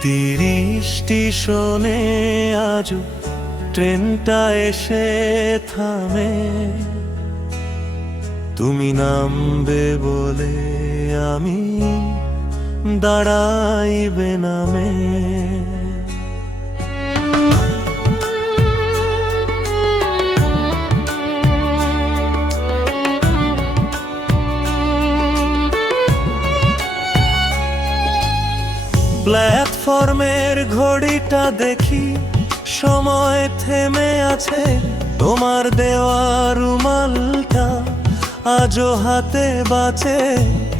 স্মৃতির স্টেশনে আজ ট্রেনটা এসে থামে, তুমি নামবে বলে আমি দাঁড়াইবে নামে। প্ল্যাটফর্মের ঘড়িটা দেখি, সময় থেমে আছে। তোমার দেওয়া রুমালটা আজও হাতে বাঁচে,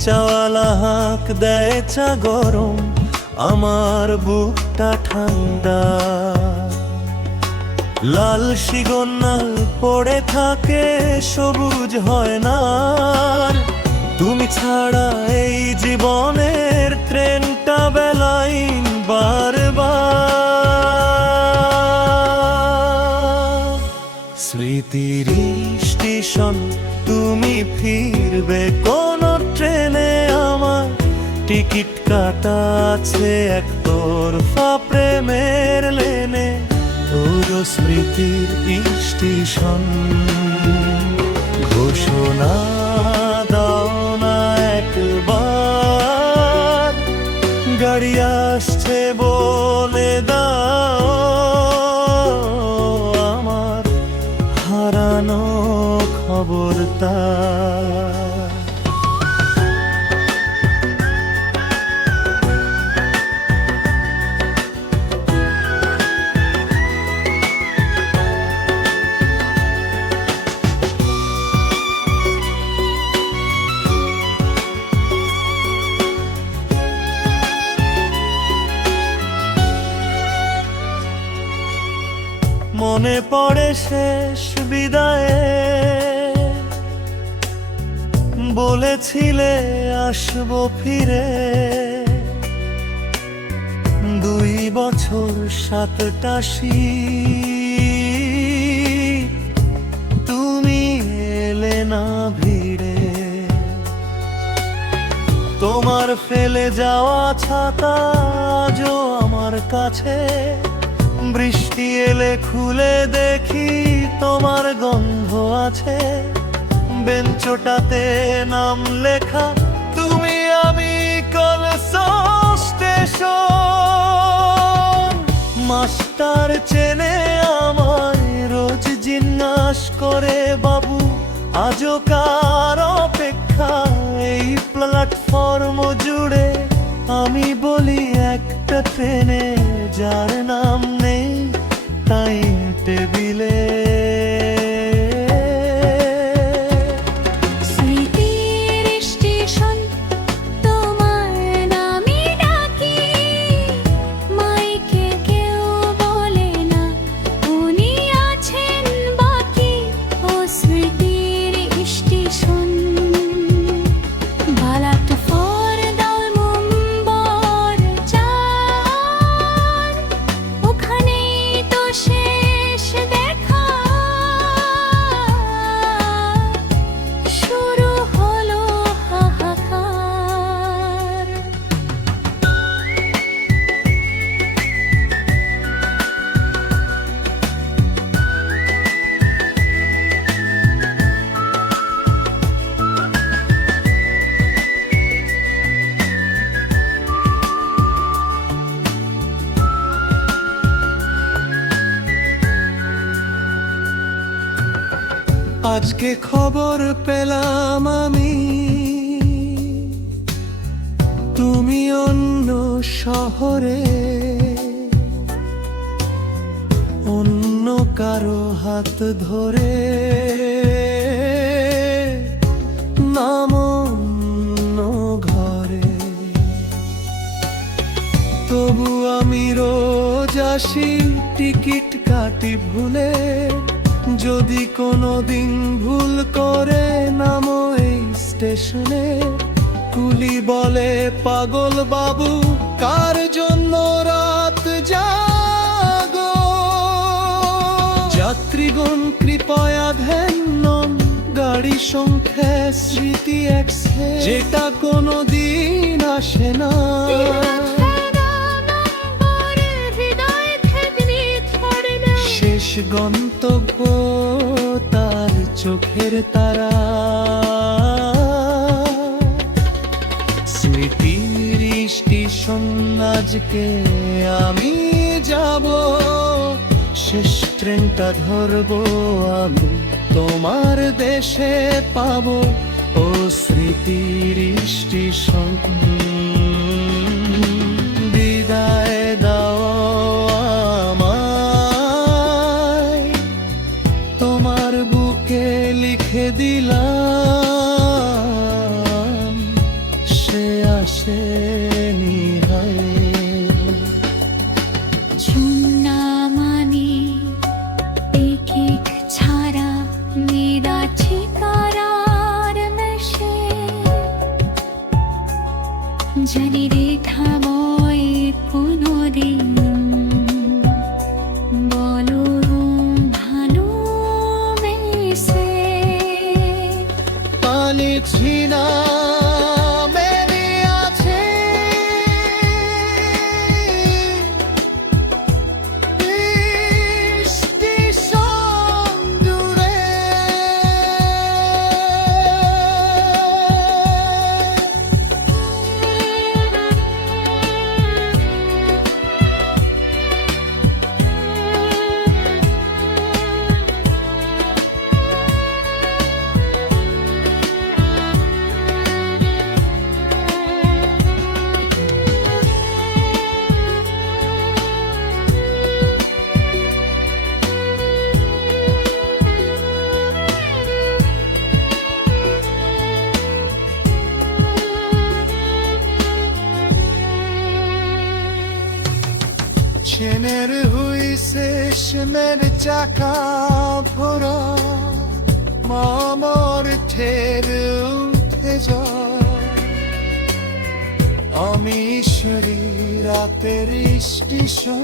চাওয়ালা হাঁক দেয় চা গরম, আমার বুকটা ঠান্ডা। লাল সিগন্যাল পড়ে থাকে, সবুজ হয় না। তুমি ছাড়া এই জীবনের ট্রেনটা বেলাইন বারবার। স্মৃতির স্টেশন, তুমি ফিরবে কোন ট্রেনে? আমার টিকিট কাটা আছে একতরফা প্রেমের লেনে। ওর স্মৃতির স্টেশন, ঘোষণা দাও না একবার, গাড়ি আসছে বলে দাও আমার হারানো খবরটা। মনে পড়ে শেষ বিদায়ে বলেছিলে আসবো ফিরে। 2 বছর 7টা শীত, তুমি এলে না ভিড়ে। তোমার ফেলে যাওয়া ছাতা আজও আমার কাছে, বৃষ্টি এলে খুলে দেখি তোমার গন্ধ আছে। বেঞ্চটাতে নাম লেখা, তুমি আমি কলসন স্টেশন। মাস্টার চেনে আমায়, রোজ জিজ্ঞাস করে বাবু আজও কার অপেক্ষা এই প্ল্যাটফর্ম জুড়ে। আমি বলি একটা ট্রেনে যার নাম নেই টাইম টেবিলে। স্মৃতির স্টেশন, তোমার নামে ডাকি, মাইকে কেউ বলে না উনি আছেন বাকি। ও স্মৃতির স্টেশন, বালাট ফর দাও মুম্বর চার, ওখানেই তো শেষ দেখা, শুরু হলো হাহাকার। আজকে খবর পেলাম আমি, তুমি অন্য শহরে, অন্য কারো হাত ধরে নাম অন্য ঘরে। তবু আমি রোজ আসি, টিকিট কাটি ভুলে। যদি কোনোদিন ভুল করে নামো এই স্টেশনে, কুলি বলে পাগল বাবু কার জন্য রাত জাগো। যাত্রীগণ কৃপয়া ধ্যান নন, গাড়ি সংখ্যা স্মৃতি এক্সপ্রেস, যেটা কোনোদিন আসে না। গন্তব্য তার চোখের তারা, স্মৃতির স্টেশন আজকে আমি যাব, শেষ ট্রেনটা ধরবো আমি, তোমার দেশে পাবো ও স্মৃতির স্টেশন। বিদায় দাও আমায়, তোমার বুকে লিখে দিলাম সে আসেনি হয়। চুনামানি টিকিট ছাড়া নিরাছি কারার মেশে, জানি রেখাবই পুনরিন বলো ভালোবেসে। পানি ছিনা মেরে আছে স্টেশন দূরে, ট্রেনের হুইসেলের চাকা ভরা মামার ঠের উঠে যায়, আমি শরীর রাতের স্টেশন।